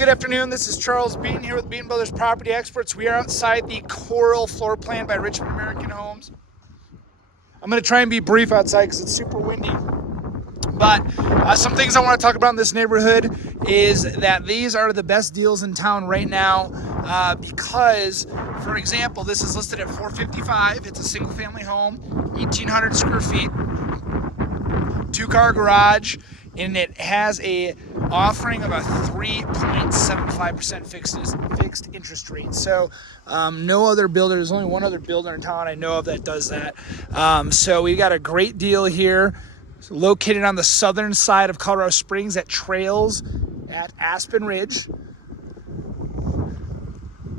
good afternoon. This is Charles Beaton here with Beaton Brothers Property Experts. We are outside the Coral floor plan by Richmond American Homes. I'm going to try and be brief outside because it's super windy. But some things I want to talk about in this neighborhood is that these are the best deals in town right now because, for example, this is listed at $455. It's a single family home, 1,800 square feet, 2-car garage, and it has a offering of a 3.75% fixed interest rate. So no other builder, there's only one other builder in town I know of that does that. So we got a great deal here. It's located on the southern side of Colorado Springs at Trails at Aspen Ridge.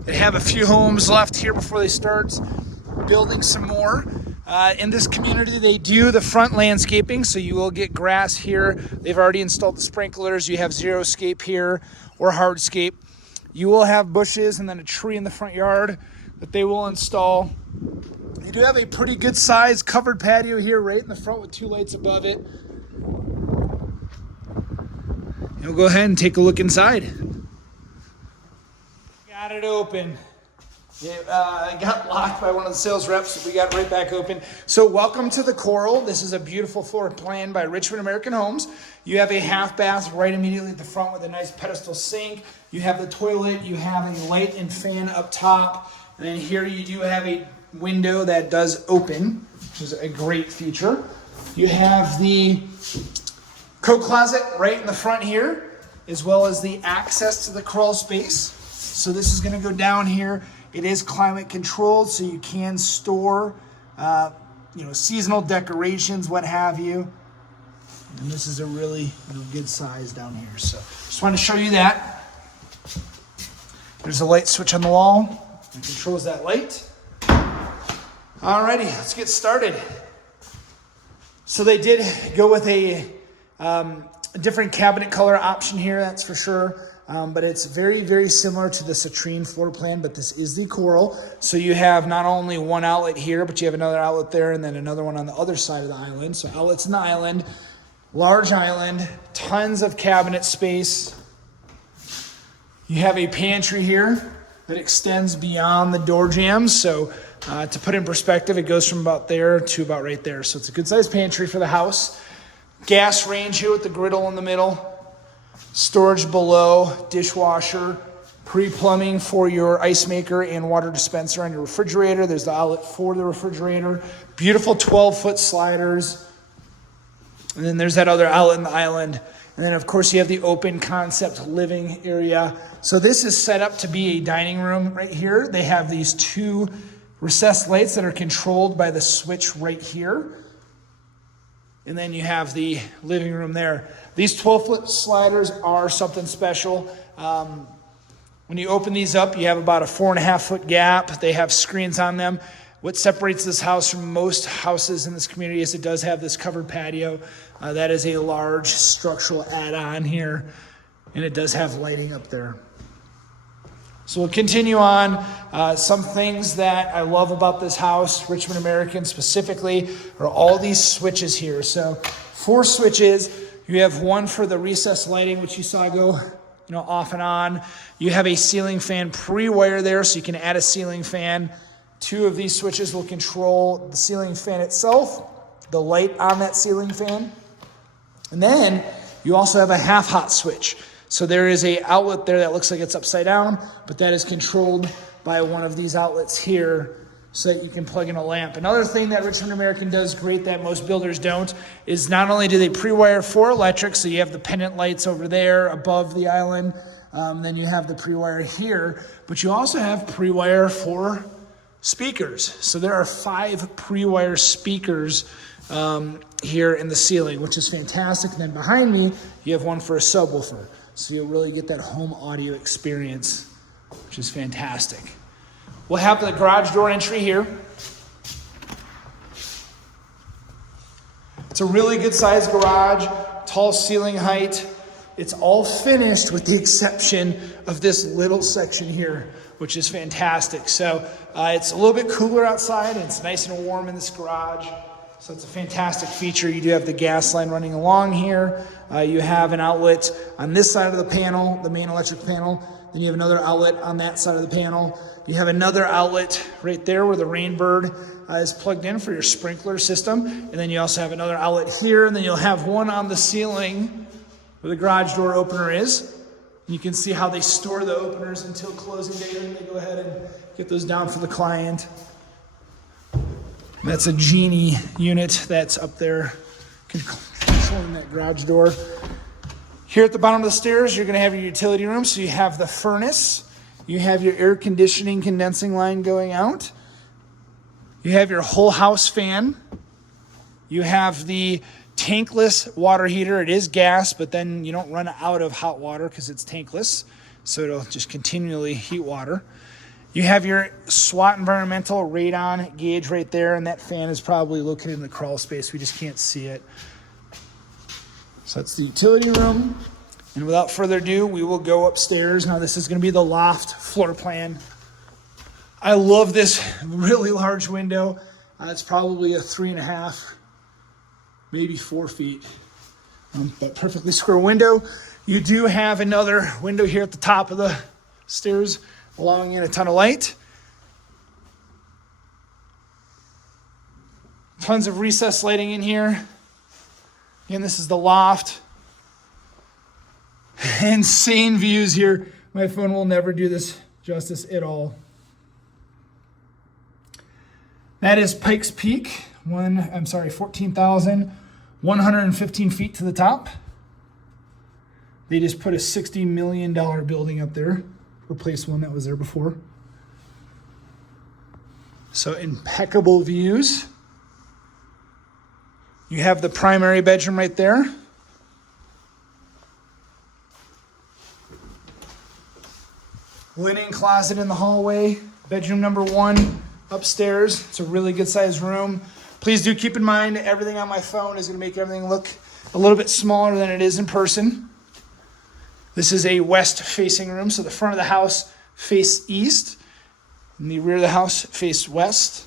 They have a few homes left here before they start building some more. In this community, they do the front landscaping, so you will get grass here. They've already installed the sprinklers. You have xeriscape here or hardscape. You will have bushes and then a tree in the front yard that they will install. They do have a pretty good size covered patio here right in the front with 2 lights above it. And we'll go ahead and take a look inside. Got it open. It got locked by one of the sales reps, so we got it right back open. So welcome to the Coral. This is a beautiful floor plan by Richmond American Homes. You have a half bath right immediately at the front with a nice pedestal sink. You have the toilet. You have a light and fan up top. And then here you do have a window that does open, which is a great feature. You have the coat closet right in the front here, as well as the access to the crawl space. So this is going to go down here. It is climate controlled, so you can store, seasonal decorations, what have you. And this is a really good size down here. So just wanted to show you that. There's a light switch on the wall that controls that light. Alrighty, let's get started. So they did go with a different cabinet color option here, that's for sure. But it's very, very similar to the citrine floor plan, but this is the Coral. So you have not only one outlet here, but you have another outlet there and then another one on the other side of the island. So outlets in the island, large island, tons of cabinet space. You have a pantry here that extends beyond the door jambs. So to put in perspective, it goes from about there to about right there. So it's a good sized pantry for the house. Gas range here with the griddle in the middle. Storage below, dishwasher, pre-plumbing for your ice maker and water dispenser on your refrigerator. There's the outlet for the refrigerator. Beautiful 12-foot sliders. And then there's that other outlet in the island. And then, of course, you have the open concept living area. So this is set up to be a dining room right here. They have these 2 recessed lights that are controlled by the switch right here. And then you have the living room there. These 12-foot sliders are something special. When you open these up, you have about a 4.5-foot gap. They have screens on them. What separates this house from most houses in this community is it does have this covered patio. That is a large structural add-on here, and it does have lighting up there. So we'll continue on. Some things that I love about this house, Richmond American specifically, are all these switches here. So 4 switches. You have one for the recessed lighting, which you saw go off and on. You have a ceiling fan pre-wire there, so you can add a ceiling fan. 2 of these switches will control the ceiling fan itself, the light on that ceiling fan. And then you also have a half-hot switch. So there is a outlet there that looks like it's upside down, but that is controlled by one of these outlets here so that you can plug in a lamp. Another thing that Richmond American does great that most builders don't is not only do they pre-wire for electric, so you have the pendant lights over there above the island, then you have the pre-wire here, but you also have pre-wire for speakers. So there are 5 pre-wire speakers here in the ceiling, which is fantastic. And then behind me, you have one for a subwoofer. So you'll really get that home audio experience, which is fantastic. We'll have the garage door entry here. It's a really good sized garage, tall ceiling height. It's all finished with the exception of this little section here, which is fantastic. So it's a little bit cooler outside and it's nice and warm in this garage. So it's a fantastic feature. You do have the gas line running along here. You have an outlet on this side of the panel, the main electric panel. Then you have another outlet on that side of the panel. You have another outlet right there where the Rainbird is plugged in for your sprinkler system. And then you also have another outlet here. And then you'll have one on the ceiling where the garage door opener is. And you can see how they store the openers until closing date, and they go ahead and get those down for the client. That's a Genie unit that's up there controlling that garage door. Here at the bottom of the stairs, you're going to have your utility room. So you have the furnace. You have your air conditioning condensing line going out. You have your whole house fan. You have the tankless water heater. It is gas, but then you don't run out of hot water because it's tankless. So it'll just continually heat water. You have your SWAT environmental radon gauge right there, and that fan is probably located in the crawl space. We just can't see it. So that's the utility room. And without further ado, we will go upstairs. Now this is going to be the loft floor plan. I love this really large window. It's probably a 3.5, maybe 4 feet, but perfectly square window. You do have another window here at the top of the stairs, allowing in a ton of light. Tons of recessed lighting in here. Again, this is the loft. Insane views here. My phone will never do this justice at all. That is Pikes Peak. 14,115 feet to the top. They just put a $60 million building up there. Replaced one that was there before. So impeccable views. You have the primary bedroom right there. Linen closet in the hallway. Bedroom number 1 upstairs. It's a really good sized room. Please do keep in mind everything on my phone is going to make everything look a little bit smaller than it is in person. This is a west facing room, so the front of the house faces east and the rear of the house faces west.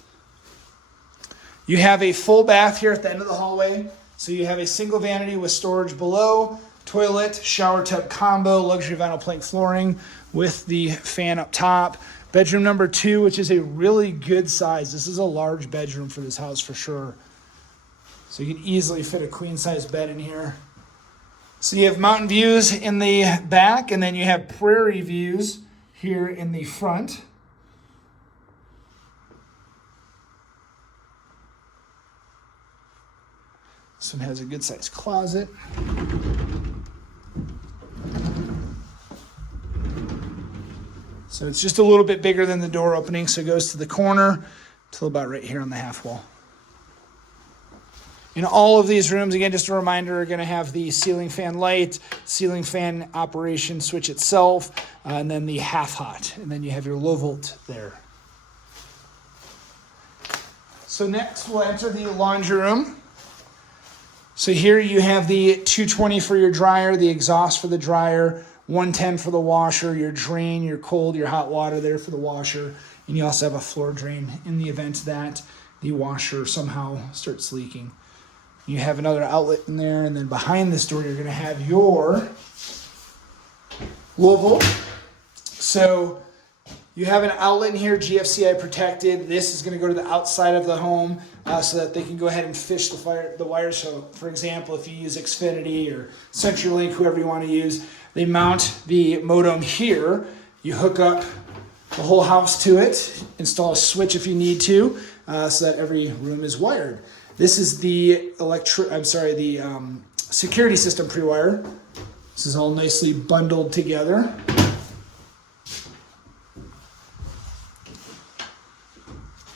You have a full bath here at the end of the hallway. So you have a single vanity with storage below, toilet, shower tub combo, luxury vinyl plank flooring with the fan up top. Bedroom number 2, which is a really good size. This is a large bedroom for this house for sure. So you can easily fit a queen size bed in here. So you have mountain views in the back, and then you have prairie views here in the front. This one has a good sized closet. So it's just a little bit bigger than the door opening, so it goes to the corner till about right here on the half wall. In all of these rooms, again, just a reminder, are going to have the ceiling fan light, ceiling fan operation switch itself, and then the half hot. And then you have your low volt there. So next we'll enter the laundry room. So here you have the 220 for your dryer, the exhaust for the dryer, 110 for the washer, your drain, your cold, your hot water there for the washer. And you also have a floor drain in the event that the washer somehow starts leaking. You have another outlet in there, and then behind this door, you're going to have your low volt. So you have an outlet in here, GFCI protected. This is going to go to the outside of the home so that they can go ahead and fish the wires. So, for example, if you use Xfinity or CenturyLink, whoever you want to use, they mount the modem here. You hook up the whole house to it, install a switch if you need to, so that every room is wired. This is the security system pre-wire. This is all nicely bundled together.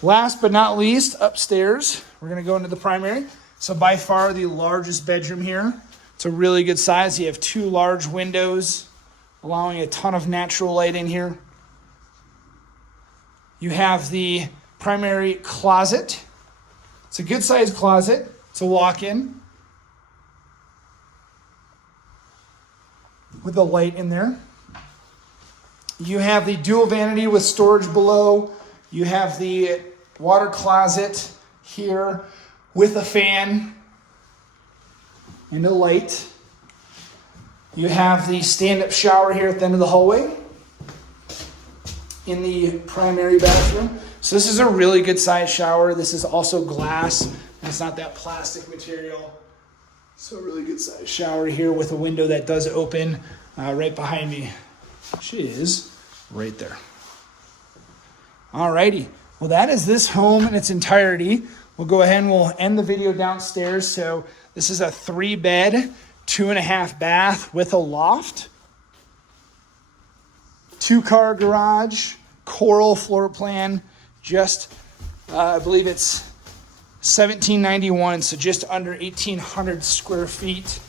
Last but not least, upstairs, we're going to go into the primary. So by far the largest bedroom here. It's a really good size. You have 2 large windows, allowing a ton of natural light in here. You have the primary closet. It's a good sized closet. It's a walk-in with the light in there. You have the dual vanity with storage below. You have the water closet here with a fan and a light. You have the stand-up shower here at the end of the hallway in the primary bathroom. So this is a really good size shower. This is also glass, and it's not that plastic material. So a really good size shower here with a window that does open right behind me. She is right there. Alrighty, well that is this home in its entirety. We'll go ahead and we'll end the video downstairs. So this is a 3-bed, 2.5 bath with a loft. 2-car garage, coral floor plan, just, I believe it's 1791, so just under 1,800 square feet.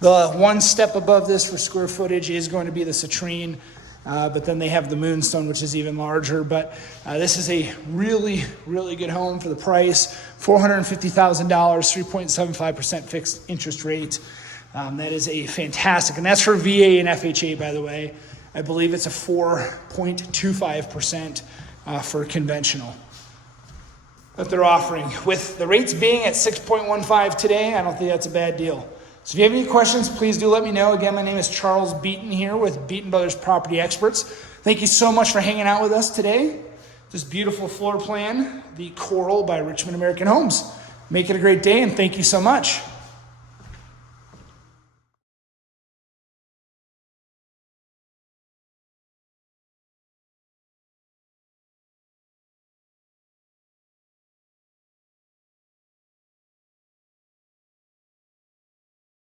The one step above this for square footage is going to be the citrine, but then they have the moonstone, which is even larger. But this is a really, really good home for the price. $450,000, 3.75% fixed interest rate. That is a fantastic, and that's for VA and FHA, by the way. I believe it's a 4.25% for conventional that they're offering. With the rates being at 6.15 today, I don't think that's a bad deal. So if you have any questions, please do let me know. Again, my name is Charles Beaton here with Beaton Brothers Property Experts. Thank you so much for hanging out with us today. This beautiful floor plan, the Coral by Richmond American Homes. Make it a great day, and thank you so much.